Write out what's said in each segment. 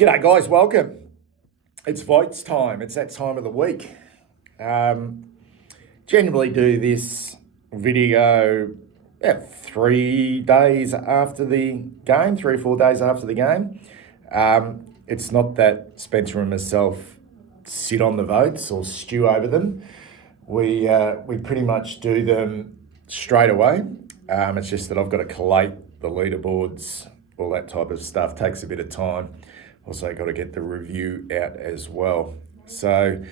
G'day guys, welcome. It's votes time. It's that time of the week. Generally do this video about 3 days after the game, 3 or 4 days after the game. It's not that Spencer and myself sit on the votes or stew over them. We pretty much do them straight away. It's just that I've got to collate the leaderboards, all that type of stuff. Takes a bit of time. Also got to get the review out as well. So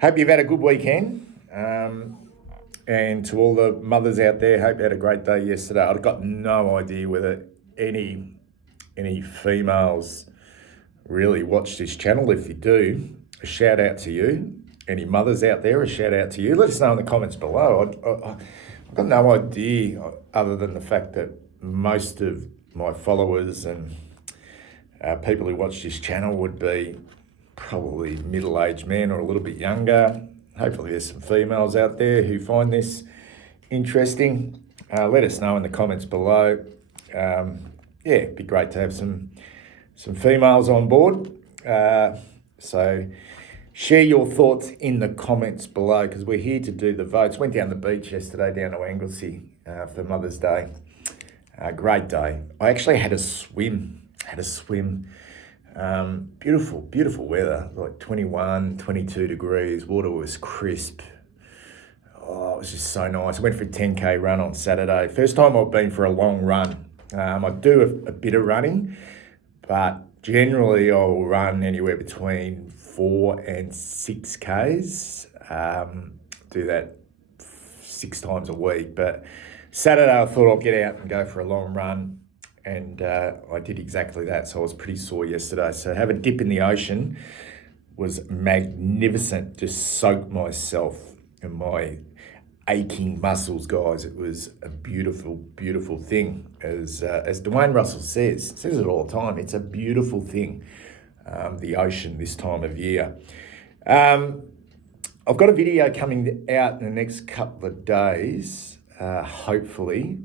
hope you've had a good weekend. And to all the mothers out there, hope you had a great day yesterday. I've got no idea whether any females really watch this channel. If you do, a shout out to you. Any mothers out there, a shout out to you. Let us know in the comments below. I've got no idea other than the fact that most of my followers and people who watch this channel would be probably middle-aged men or a little bit younger. Hopefully there's some females out there who find this interesting. Let us know in the comments below. It'd be great to have some females on board. So share your thoughts in the comments below, because we're here to do the votes. Went down the beach yesterday, down to Anglesey for Mother's Day. Great day. I actually had a swim. Beautiful weather, like 21, 22 degrees. Water was crisp. Oh, it was just so nice. I went for a 10K run on Saturday. First time I've been for a long run. I do a bit of running, but generally I'll run anywhere between 4 and 6Ks. Do that 6 times a week. But Saturday I thought I'd get out and go for a long run. And I did exactly that. So I was pretty sore yesterday. So have a dip in the ocean was magnificent. Just soak myself and my aching muscles, guys. It was a beautiful, beautiful thing. As Dwayne Russell says it all the time. It's a beautiful thing, the ocean this time of year. I've got a video coming out in the next couple of days, hopefully.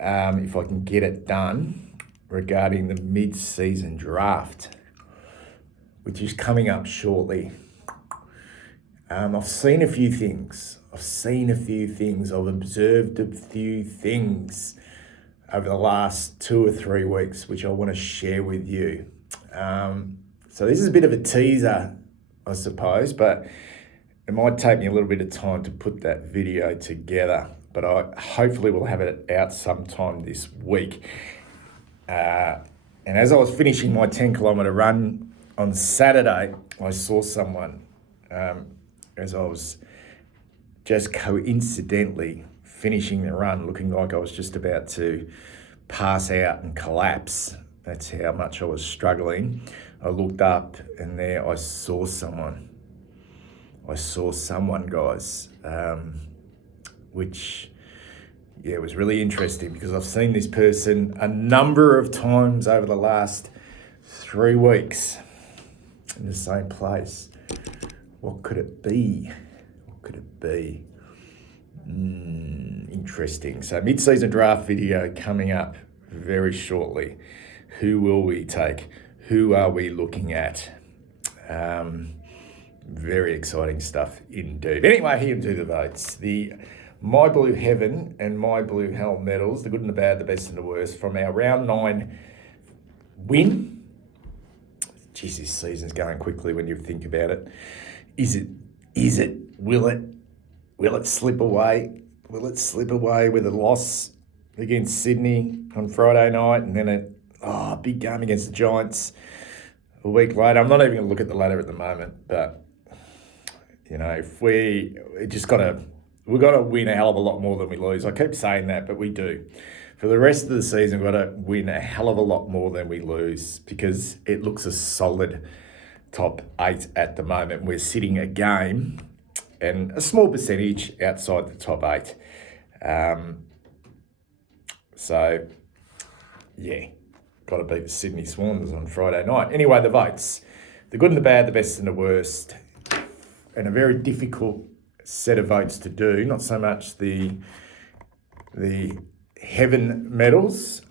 If I can get it done, regarding the mid-season draft, which is coming up shortly. I've seen a few things. I've observed a few things over the last 2 or 3 weeks, which I want to share with you. So this is a bit of a teaser, I suppose, but it might take me a little bit of time to put that video together. But I hopefully will have it out sometime this week. And as I was finishing my 10-kilometre run on Saturday, I saw someone, as I was just coincidentally finishing the run, looking like I was just about to pass out and collapse. That's how much I was struggling. I looked up and there I saw someone. Guys. Which, was really interesting, because I've seen this person a number of times over the last 3 weeks in the same place. What could it be? Interesting. So mid-season draft video coming up very shortly. Who will we take? Who are we looking at? Very exciting stuff indeed. Anyway, here to the votes. The My Blue Heaven and My Blue Hell medals, the good and the bad, the best and the worst, from our round 9 win. Geez, this season's going quickly when you think about it. Will it slip away? Will it slip away with a loss against Sydney on Friday night, and then a big game against the Giants a week later? I'm not even going to look at the ladder at the moment, but if we've got to win a hell of a lot more than we lose. I keep saying that, but we do. For the rest of the season, we've got to win a hell of a lot more than we lose, because it looks a solid top 8 at the moment. We're sitting a game and a small percentage outside the top 8. Got to beat the Sydney Swans on Friday night. Anyway, the votes. The good and the bad, the best and the worst. And a very difficult set of votes to do, not so much the heaven medals.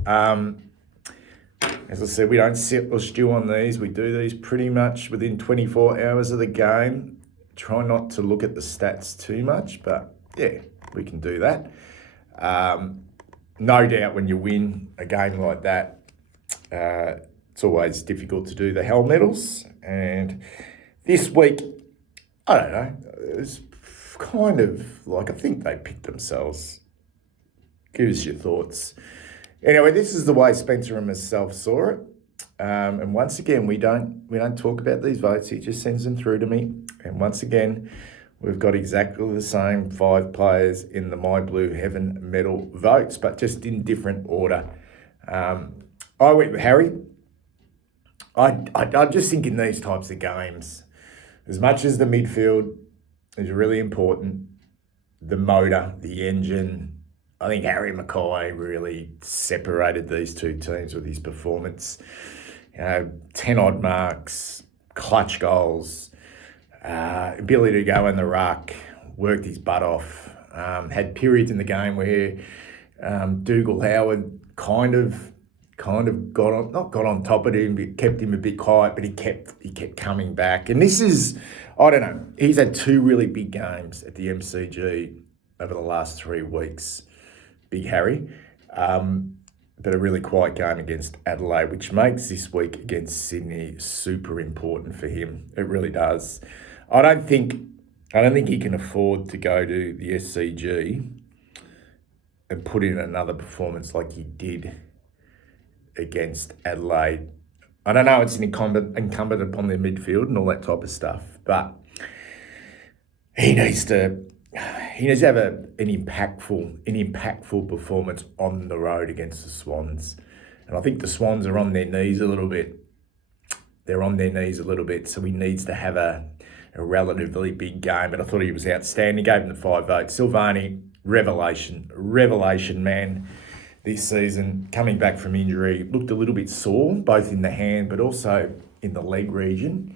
As I said, we don't sit or stew on these. We do these pretty much within 24 hours of the game. Try not to look at the stats too much, but yeah, we can do that. No doubt when you win a game like that, it's always difficult to do the Hell medals. And this week, I don't know, it's kind of like I think they picked themselves. Give us your thoughts. Anyway, this is the way Spencer and myself saw it. And once again, we don't talk about these votes. He just sends them through to me. And once again, we've got exactly the same 5 players in the My Blue Heaven medal votes, but just in different order. I went with Harry. I just think in these types of games, as much as the midfield is really important, the motor, the engine, I think Harry Mackay really separated these two teams with his performance. 10 odd marks, clutch goals, ability to go in the ruck, worked his butt off. Had periods in the game where Dougal Howard kind of not got on top of him, but kept him a bit quiet, but he kept coming back. And this is, I don't know, he's had 2 really big games at the MCG over the last 3 weeks. Big Harry, but a really quiet game against Adelaide, which makes this week against Sydney super important for him. It really does. I don't think he can afford to go to the SCG and put in another performance like he did against Adelaide. I don't know, it's incumbent upon their midfield and all that type of stuff, but he needs to have an impactful performance on the road against the Swans. And I think the Swans are on their knees a little bit. They're on their knees a little bit, so he needs to have a relatively big game. But I thought he was outstanding. He gave him the 5 votes. Silvani, revelation man this season. Coming back from injury, looked a little bit sore, both in the hand but also in the leg region.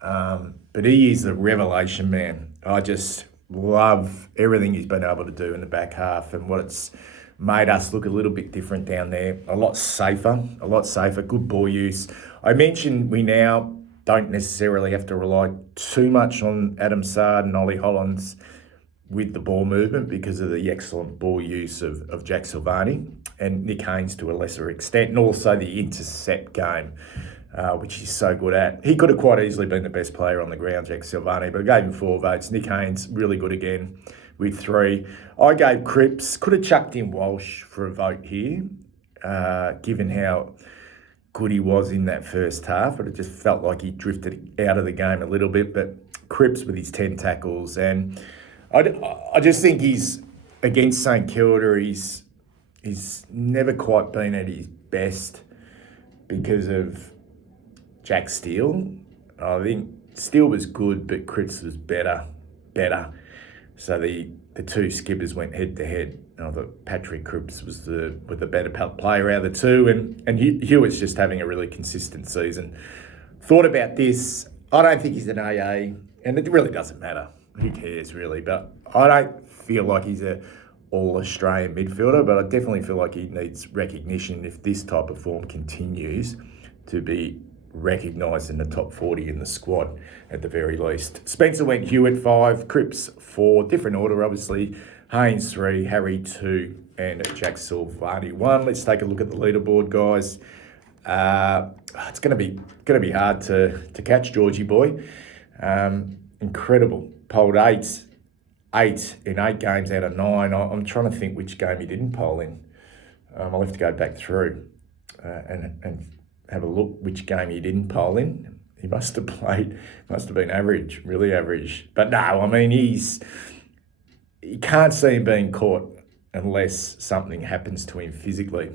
But he is the revelation man. I just love everything he's been able to do in the back half and what it's made us look a little bit different down there. A lot safer, good ball use. I mentioned we now don't necessarily have to rely too much on Adam Sard and Ollie Hollands with the ball movement because of the excellent ball use of Jack Silvani and Nick Haynes to a lesser extent, and also the intercept game, which he's so good at. He could have quite easily been the best player on the ground, Jack Silvani, but I gave him 4 votes. Nick Haynes, really good again with 3. I gave Cripps, could have chucked in Walsh for a vote here, given how good he was in that first half, but it just felt like he drifted out of the game a little bit. But Cripps with his 10 tackles, and I just think he's, against St Kilda, he's never quite been at his best because of Jack Steele. I think Steele was good, but Cripps was better. So the 2 skippers went head to head. I thought Patrick Cripps was the better player out of the 2, and Hewitt's just having a really consistent season. Thought about this. I don't think he's an AA, and it really doesn't matter. Who cares really? But I don't feel like he's a all-Australian midfielder, but I definitely feel like he needs recognition if this type of form continues to be recognised in the top 40 in the squad at the very least. Spencer went Hewitt 5, Cripps 4, different order obviously, Haynes 3, Harry 2, and Jack Silvani 1. Let's take a look at the leaderboard, guys. It's going to be hard to catch Georgie boy. Incredible. Polled 8 in 8 games out of 9. I'm trying to think which game he didn't poll in. I'll have to go back through and have a look which game he didn't poll in. He must have been average, really average. But no, I mean, you can't see him being caught unless something happens to him physically,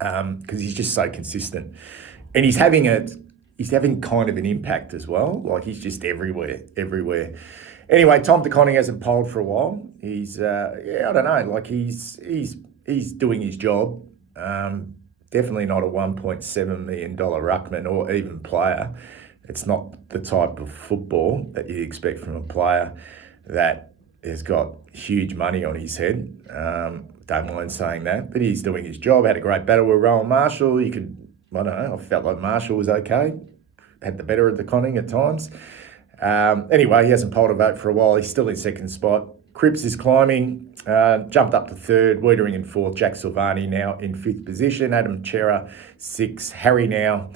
because he's just so consistent. And he's having kind of an impact as well. Like, he's just everywhere. Anyway, Tom DeConning hasn't polled for a while. He's, I don't know, like he's doing his job. Definitely not a $1.7 million ruckman or even player. It's not the type of football that you expect from a player that has got huge money on his head. Don't mind saying that, but he's doing his job. Had a great battle with Rowan Marshall. You could I don't know, I felt like Marshall was okay, had the better of the conning at times. Anyway, he hasn't polled a vote for a while. He's still in second spot. Cripps is climbing, jumped up to third. Wiedering in fourth. Jack Silvani now in fifth position. Adam Chera, sixth. Harry now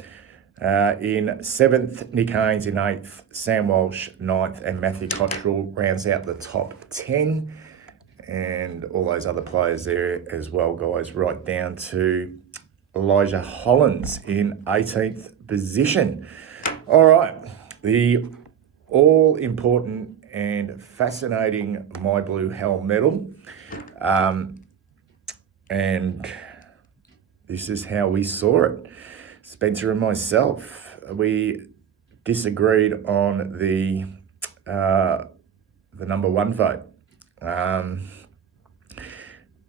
in seventh. Nick Haynes in eighth. Sam Walsh, ninth. And Matthew Cottrell rounds out the top 10. And all those other players there as well, guys, right down to Elijah Hollins in 18th position. All right, the all-important and fascinating My Blue Hell medal. And this is how we saw it. Spencer and myself, we disagreed on the number one vote.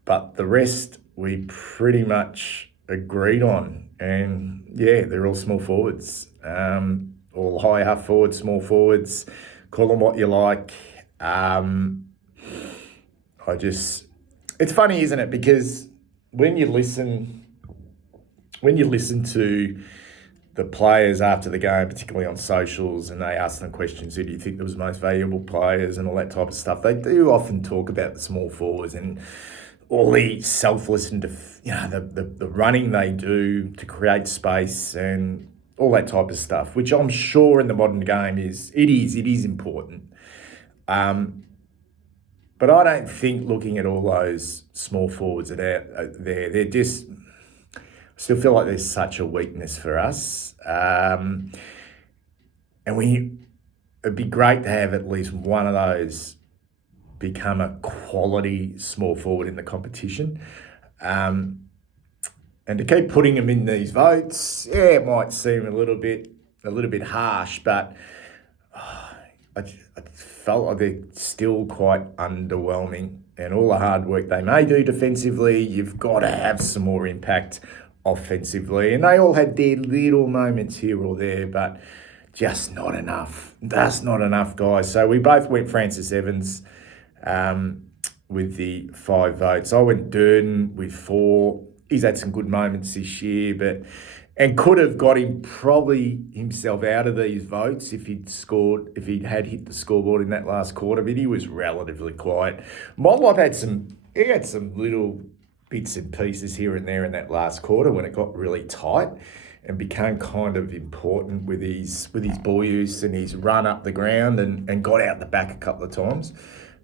But the rest we pretty much agreed on. And yeah, they're all small forwards. All high half forwards, small forwards, call them what you like. It's funny, isn't it? Because when you listen to the players after the game, particularly on socials, and they ask them questions, who do you think was the most valuable players and all that type of stuff, they do often talk about the small forwards and all the selfless and the running they do to create space and all that type of stuff, which I'm sure in the modern game is important. But I don't think looking at all those small forwards that are there, they're just, I still feel like there's such a weakness for us. And it'd be great to have at least one of those become a quality small forward in the competition. And to keep putting them in these votes, yeah, it might seem a little bit harsh, but I felt like they're still quite underwhelming. And all the hard work they may do defensively, you've got to have some more impact offensively. And they all had their little moments here or there, but just not enough. That's not enough, guys. So we both went Francis Evans with the 5 votes. I went Durden with 4. He's had some good moments this year, and could have got him probably himself out of these votes if he'd had hit the scoreboard in that last quarter. But he was relatively quiet. Motlop had some little bits and pieces here and there in that last quarter when it got really tight and became kind of important with his ball use and his run up the ground and got out the back a couple of times.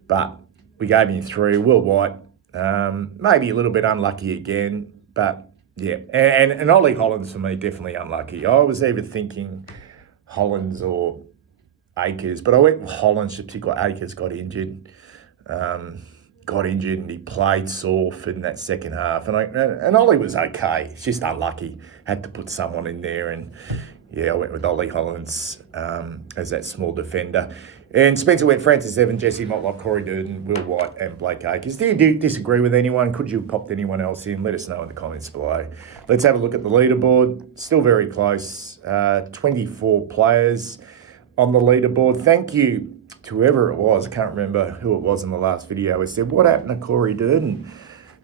But we gave him 3. Will White, maybe a little bit unlucky again, but yeah. And Ollie Hollins for me, definitely unlucky. I was either thinking Hollins or Akers, but I went with Hollins, particularly Akers got injured. And he played soft in that second half. And Ollie was okay. It's just unlucky. Had to put someone in there. And yeah, I went with Ollie Hollins as that small defender. And Spencer went Francis Evans, Jesse Motlop, Corey Durden, Will White and Blake Akers. Do you disagree with anyone? Could you have popped anyone else in? Let us know in the comments below. Let's have a look at the leaderboard. Still very close. 24 players on the leaderboard. Thank you to whoever it was. I can't remember who it was in the last video. I said, what happened to Corey Durden?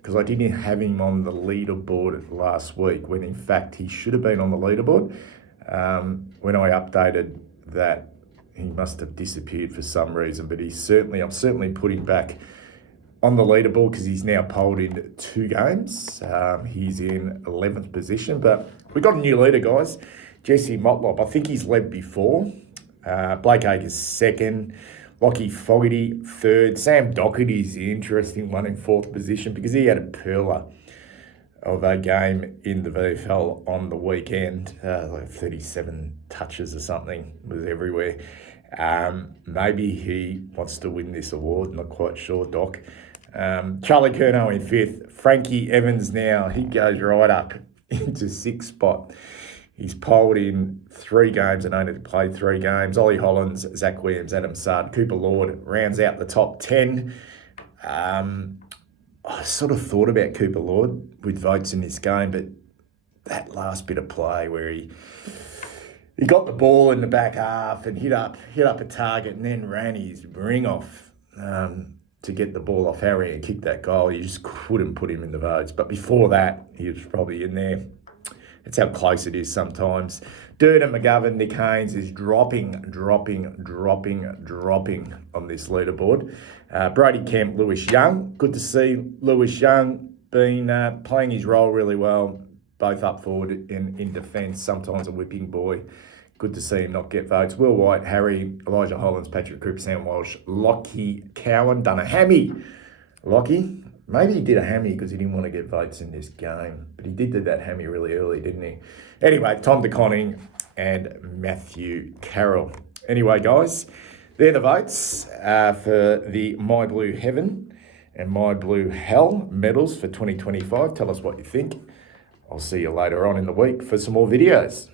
Because I didn't have him on the leaderboard last week when in fact he should have been on the leaderboard. When I updated that, he must have disappeared for some reason, but I've certainly put him back on the leaderboard because he's now polled in 2 games. He's in 11th position, but we've got a new leader, guys. Jesse Motlop, I think he's led before. Blake Akers 2nd. Lockie Fogarty 3rd. Sam Doherty's the interesting one in 4th position because he had a perler of a game in the VFL on the weekend. Like 37 touches or something, was everywhere. Maybe he wants to win this award, not quite sure, Doc. Charlie Curnow in 5th. Frankie Evans now, he goes right up into 6th spot. He's polled in 3 games and only played 3 games. Ollie Hollins, Zach Williams, Adam Sard, Cooper Lord rounds out the top 10. I sort of thought about Cooper Lord with votes in this game, but that last bit of play where he got the ball in the back half and hit up a target and then ran his ring off to get the ball off Harry and kick that goal. You just couldn't put him in the votes. But before that, he was probably in there. It's how close it is sometimes. Durden, McGovern, Nick Haynes is dropping on this leaderboard. Brody Kemp, Lewis Young. Good to see Lewis Young been playing his role really well, both up forward and in defence, sometimes a whipping boy. Good to see him not get votes. Will White, Harry, Elijah Hollands, Patrick Cripps, Sam Walsh, Lockie Cowan, done a hammy. Lockie, maybe he did a hammy because he didn't want to get votes in this game, but he did do that hammy really early, didn't he? Anyway, Tom DeConning and Matthew Carroll. Anyway, guys, they're the votes for the My Blue Heaven and My Blue Hell medals for 2025. Tell us what you think. I'll see you later on in the week for some more videos.